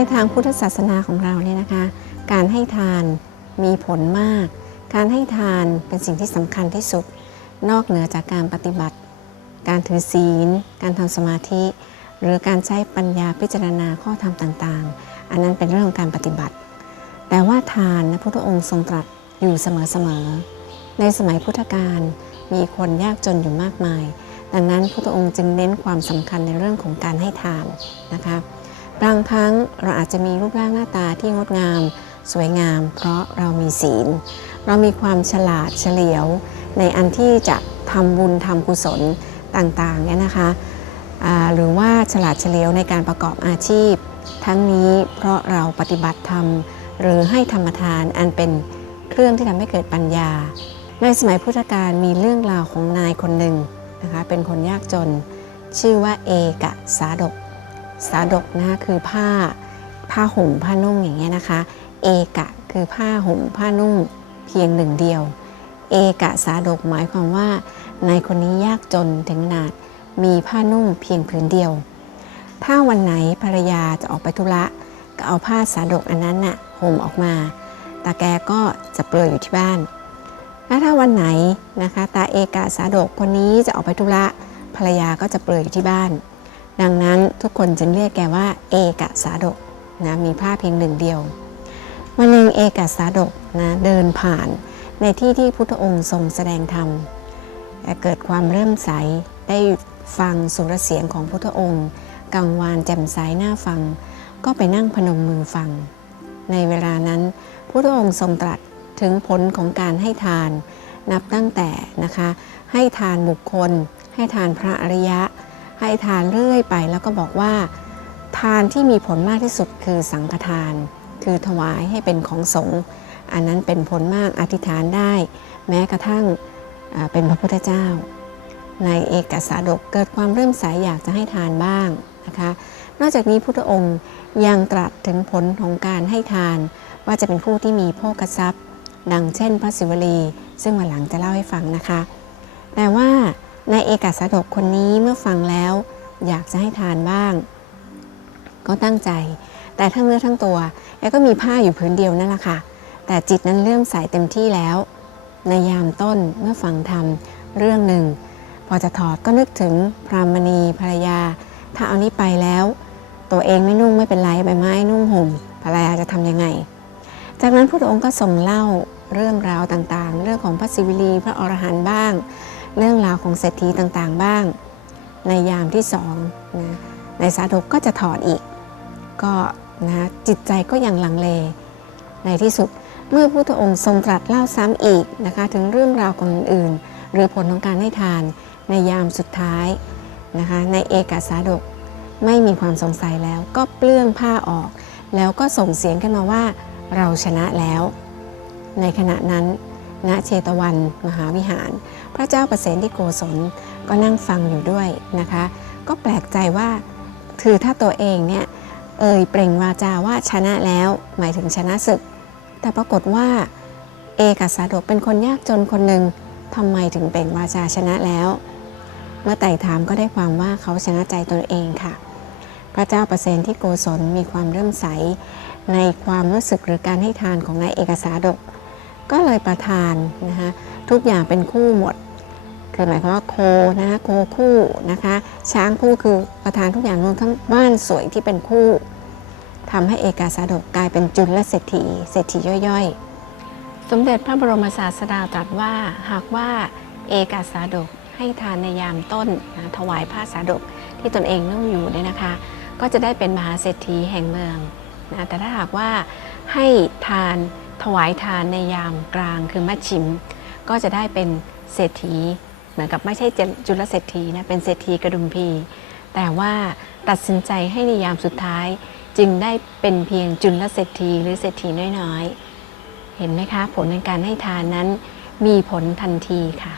ในทางพุทธศาสนาของเราเนี่ยนะคะ การให้ทานมีผลมาก การให้ทานเป็นสิ่งที่สำคัญที่สุด นอกเหนือจากการปฏิบัติ การถือศีล การทำสมาธิ หรือการใช้ปัญญาพิจารณาข้อธรรมต่างๆ อันนั้นเป็นเรื่องของการปฏิบัติ แต่ว่าทานนะพระพุทธองค์ทรงตรัสอยู่เสมอๆ ในสมัยพุทธกาลมีคนยากจนอยู่มากมาย ดังนั้นพระพุทธองค์จึงเน้นความสำคัญในเรื่องของการให้ทานนะคะ บางครั้งเราอาจจะมีรูปร่างหน้าตาที่งดงาม สวยงาม เพราะเรามีศีล เรามีความฉลาดเฉลียว ในอันที่จะทำบุญทำกุศลต่างๆเนี่ยนะคะหรือว่าฉลาดเฉลียวในการประกอบอาชีพ ทั้งนี้เพราะเราปฏิบัติธรรม หรือให้ธรรมทานอันเป็นเครื่องที่ทำให้เกิดปัญญา ในสมัยพุทธกาลมีเรื่องราวของนายคนหนึ่งนะคะเป็นคนยากจน ชื่อว่าเอกะสาดก สาดกนะคือผ้าผ้าห่มผ้านุ่งอย่างเงี้ยนะคะ เอกะคือผ้าห่มผ้านุ่งเพียงหนึ่งเดียว เอกะสาดกหมายความว่า ในคนนี้ยากจนถึงขนาดมีผ้านุ่งเพียงผืนเดียว ถ้าวันไหนภรรยาจะออกไปธุระก็เอาผ้าสาดกอันนั้นน่ะห่มออกมา ตาแกก็จะเปลือยอยู่ที่บ้านและถ้าวันไหนนะคะ ตาเอกะสาดกคนนี้จะออกไปธุระภรรยาก็จะเปลือยอยู่ที่บ้าน ดังนั้นทุกคนจึงเรียกแกว่าเอกสาดกนะมีผ้าเพียงหนึ่งเดียววันหนึ่งเอกสาดกนะเดินผ่านในที่ที่พุทธองค์ทรงแสดงธรรมเกิดความเริ่มใสได้ฟังสุรเสียงของพุทธองค์กังวานแจ่มใสน่าฟัง ก็ไปนั่งพนมมือฟัง ในเวลานั้นพุทธองค์ทรงตรัสถึงผลของการให้ทาน นับตั้งแต่นะคะให้ทานบุคคล ให้ทานพระอริยะ ให้ทานเรื่อยไป แล้วก็บอกว่า ทานที่มีผลมากที่สุดคือสังฆทาน คือถวายให้เป็นของสงฆ์อันนั้นเป็นผลมากอธิษฐานได้ แม้กระทั่งเป็นพระพุทธเจ้า ในเอกสาดกเกิดความเริ่มใสอยากจะให้ทานบ้างนะคะนอกจากนี้พุทธองค์ยังตรัสถึงผลของการให้ทาน ว่าจะเป็นผู้ที่มีโภคทรัพย์ ดังเช่นพระศิวลี ซึ่งวันหลังจะเล่าให้ฟังนะคะ แต่ว่า ในเอกสาดกคนนี้เมื่อฟังแล้ว อยากจะให้ทานบ้าง ก็ตั้งใจ แต่ทั้งเนื้อทั้งตัวแกก็มีผ้าอยู่ผืนเดียวนั่นแหละค่ะ แต่จิตนั้นเริ่มใสเต็มที่แล้ว ในยามต้นเมื่อฟังธรรมเรื่องหนึ่ง พอจะถอดก็นึกถึงพรามณีภรรยา ถ้าเอานี้ไปแล้ว ตัวเองไม่นุ่งไม่เป็นไรใบไม้นุ่งห่มภรรยาจะทำยังไง จากนั้นพระองค์ก็ทรงเล่าเรื่องราวต่างๆ เรื่องของพระศิวิลีพระอรหันต์บ้าง เรื่องราวของเศรษฐีต่างๆบ้าง ในยามที่สองนะในสาดกก็จะถอดอีก ก็นะจิตใจก็ยังลังเล ในที่สุดเมื่อพระพุทธองค์ทรงตรัสเล่าซ้ำอีกนะคะถึงเรื่องราวของอื่น หรือผลของการให้ทานในยามสุดท้ายนะคะในเอกสาดกไม่มีความสงสัยแล้วก็เปลื้องผ้าออก แล้วก็ส่งเสียงขึ้นมาว่าเราชนะแล้ว ในขณะนั้นณเชตวันมหาวิหาร พระเจ้าประเสนที่โกศลก็นั่งฟังอยู่ด้วยนะคะ ก็แปลกใจว่าคือถ้าตัวเองเนี่ยเอ่ยเปล่งวาจาว่าชนะแล้วหมายถึงชนะศึก แต่ปรากฏว่าเอกสาดกเป็นคนยากจนคนหนึ่งทำไมถึงเปล่งวาจาชนะแล้ว เมื่อไต่ถามก็ได้ความว่าเขาชนะใจตนเองค่ะ พระเจ้าประเสนที่โกศลมีความเริ่มใส ในความรู้สึกหรือการให้ทานของนายเอกสาดก ก็เลยประทานนะคะทุกอย่างเป็นคู่หมด คือหมายความว่าโคนะคะโคคู่นะคะช้างคู่คือประทานทุกอย่างรวมทั้งบ้านสวยที่เป็นคู่ทำให้เอกาสาดกกลายเป็นจุลและเศรษฐีเศรษฐีย่อยๆ สมเด็จพระบรมศาสดาตรัสว่าหากว่าเอกาสาดกให้ทานในยามต้นนะถวายผ้าสาดกที่ตนเองนุ่งอยู่เนี่ยนะคะ ก็จะได้เป็นมหาเศรษฐีแห่งเมืองนะแต่ถ้าหากว่าให้ทาน ถวายทานในยามกลางคือมัชชิม ก็จะได้เป็นเศรษฐี เหมือนกับไม่ใช่จุลเศรษฐีนะเป็นเศรษฐีกระดุมพี แต่ว่าตัดสินใจให้ในยามสุดท้ายจึงได้เป็นเพียงจุลเศรษฐีหรือเศรษฐีน้อยๆ เห็นไหมคะ ผลในการให้ทานนั้นมีผลทันทีค่ะ